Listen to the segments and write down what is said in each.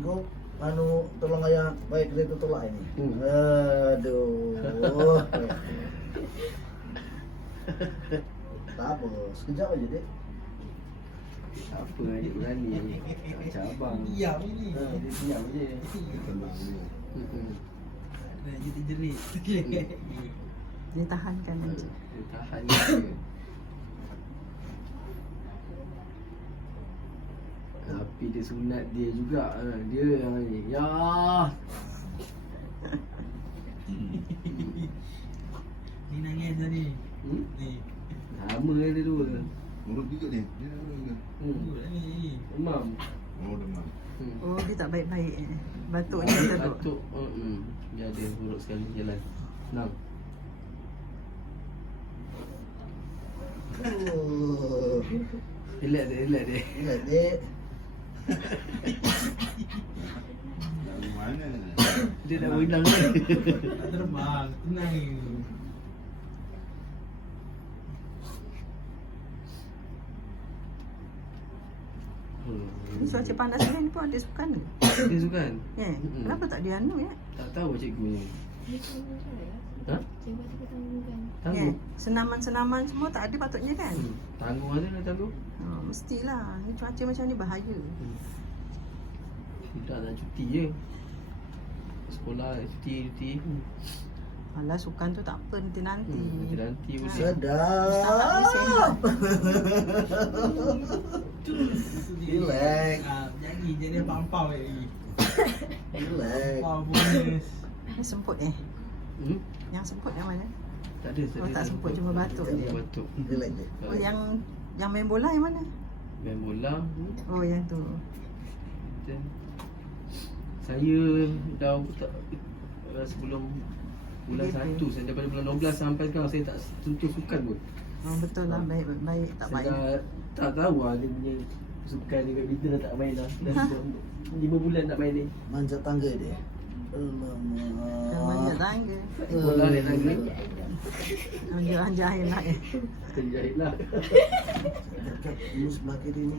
Go, tolong ayah baik kereta tolak ini. Aduh. Tak apa, sekejap aja dek. Apa adik berani? Macam abang. Diam ini. Dia diam je. Tenang dulu. Dah jadi jerit. Dia tahankan aja. Dia tahan je. Tapi dia sunat dia juga. Dia yang ni. Ya. Ni nangis tadi. Ni. Sama dia dua. Urut juga ni. Dia urut. Urut ni. Demam. Oh, demam. Oh, dia tak baik-baik batuknya teruk. Batuk. Dia ada urut sekali jalan. Senang. Relax dia. Ingat dek. Dari mana? Dia dah berenang ni. Tak terbang. Tenang ni. Ni cuaca panas ni pun ada sukan ke? Dia sukan? Ya. Kenapa tak dia anu ya? Tak tahu cikgu ni. Dia tanggung saya. Ha? Cikgu tanggungan. Ya. Tangguh? Senaman-senaman semua tak ada patutnya kan? Tangguh ada nak tangguh? Oh, mestilah. Ni cuaca macam ni bahaya. Tidak nak cuti je. Sekolah cuti. Alah sukan tu tak apa nanti-nanti. Nanti boleh. Sedap. Relax. Jadi jadi pampau lagi. Relax. Pampau bonus. Yang semput Hmm? Yang semput yang mana? Tak ada. Oh, tak semput, cuma batuk je. Batuk. Relax dek. Oh, yang main bola yang mana? Main bola. Oh, yang tu. Then, saya dah tak sebelum bulan 1, saya daripada bulan 12 sampai sekarang saya tak sentuh sukan pun. Oh, betul lah. Baik tak Saya baik. dah tak tahu lah dia punya sukan ni badminton dah tak main dah. Dah 5 bulan tak main ni. Manjat tangga dek. Kan banyak tangga. Bola naik tangga. Anjir air nak Saya jahit lah. Dekat ini sebelah kiri ni.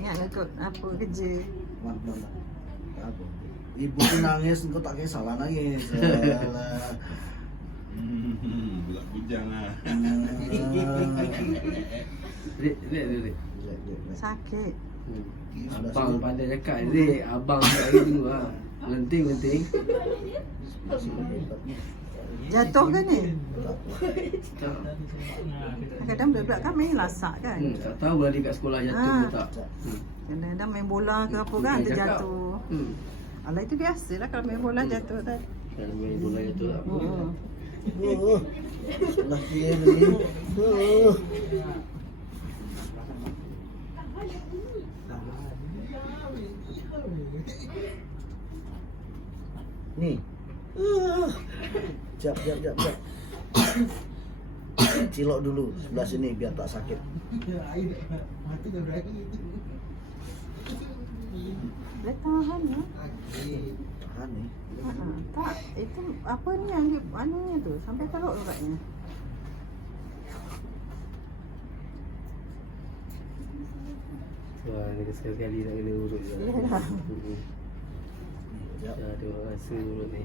Ingat ikut apa kerja. Mana. Tak apa. Ibu tu nangis, kau tak kisahlah nangis. Alah. Budak bujang lah. Dek. Relax. Sakit. Abang pandai cakap Dek. Abang tak lagi dulu lah. Lenting. Jatuh ke ni? Tak, Kadang-kadang budak-budak kan main lasak kan. tak tahu lah dia kat sekolah jatuh ke tak. Kadang-kadang main bola ke apa kan Dia cakap. terjatuh. Alah itu biasalah kalau main bola jatuh kan. Kalau main bola jatuh tak apa. Sebelah kiri ni. Ni. Jap. Cilok dulu sebelah sini biar tak sakit. Air mati dah berakhir. Dia tahan ya. Tahan ni. Tak, itu apa ni yang dia anunya tu sampai teruk agaknya. Wah, dia sekali-sekali nak kena urut je. Yalah. Jap. Dah ada orang rasa urut ni.